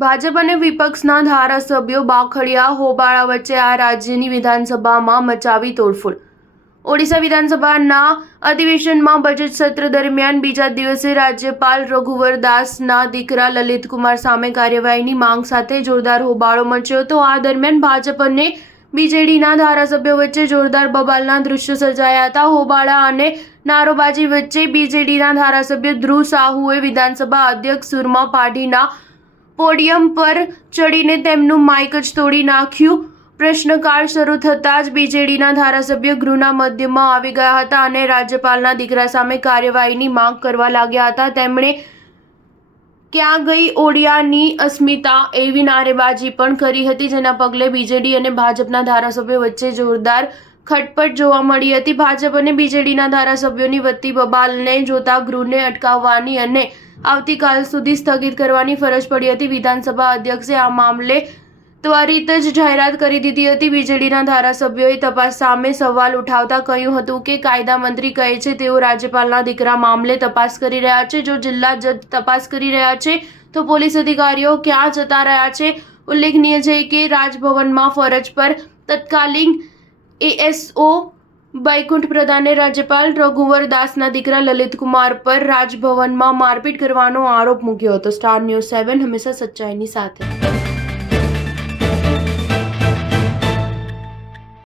ભાજપ અને વિપક્ષના ધારાસભ્યો બાખડિયા હોબાળા વચ્ચે આ રાજ્યની વિધાનસભામાં મચાવી તોડફોડ। ઓડિશા વિધાનસભાના અધિવેશનમાં બજેટ સત્ર દરમિયાન બીજા દિવસે રાજ્યપાલ રઘુવર દાસના દીકરા લલિતકુમાર સામે કાર્યવાહીની માંગ સાથે જોરદાર હોબાળો મચ્યો હતો। આ દરમિયાન ભાજપ અને બીજેડીના ધારાસભ્યો વચ્ચે જોરદાર બબાલના દ્રશ્યો સર્જાયા હતા। હોબાળા અને નારોબાજી વચ્ચે બીજેડીના ધારાસભ્ય ધ્રુવ સાહુએ વિધાનસભા અધ્યક્ષ સુરમા પાઢીના પોડિયમ પર ચડીને તેમનું માઇક જ તોડી નાખ્યું। પ્રશ્નકાળ શરૂ થતાં જ બીજેડીના ધારાસભ્ય ગૃહના મધ્યમાં આવી ગયા હતા અને રાજ્યપાલના દીકરા સામે કાર્યવાહીની માંગ કરવા લાગ્યા હતા। તેમણે ક્યાં ગઈ ઓડિયાની અસ્મિતા એવી નારેબાજી પણ કરી હતી, જેના પગલે બીજેડી અને ભાજપના ધારાસભ્યો વચ્ચે જોરદાર ખટપટ જોવા મળી હતી। ભાજપ અને બીજેડીના ધારાસભ્યોની વધતી બબાલને જોતા ગૃહને અટકાવવાની અને આવતીકાલ સુધી સ્થગિત કરવાની ફરજ પડી હતી। વિધાનસભા અધ્યક્ષે આ મામલે ત્વરિત જ જાહેરાત કરી દીધી હતી। બીજેડીના ધારાસભ્યોએ તપાસ સામે સવાલ ઉઠાવતા કહ્યું હતું કે કાયદા મંત્રી કહે છે તેઓ રાજ્યપાલના દીકરા મામલે તપાસ કરી રહ્યા છે। જો જિલ્લા જજ તપાસ કરી રહ્યા છે તો પોલીસ અધિકારીઓ ક્યાં જતા રહ્યા છે? ઉલ્લેખનીય છે કે રાજભવનમાં ફરજ પર તત્કાલીન એએસઓ વૈકુંઠ પ્રધાને રાજ્યપાલ રઘુવર દાસના દીકરા લલિતકુમાર પર રાજભવનમાં મારપીટ કરવાનો આરોપ મૂક્યો હતો। સ્ટાર ન્યૂઝ 7 હંમેશા સચ્ચાઈની સાથે।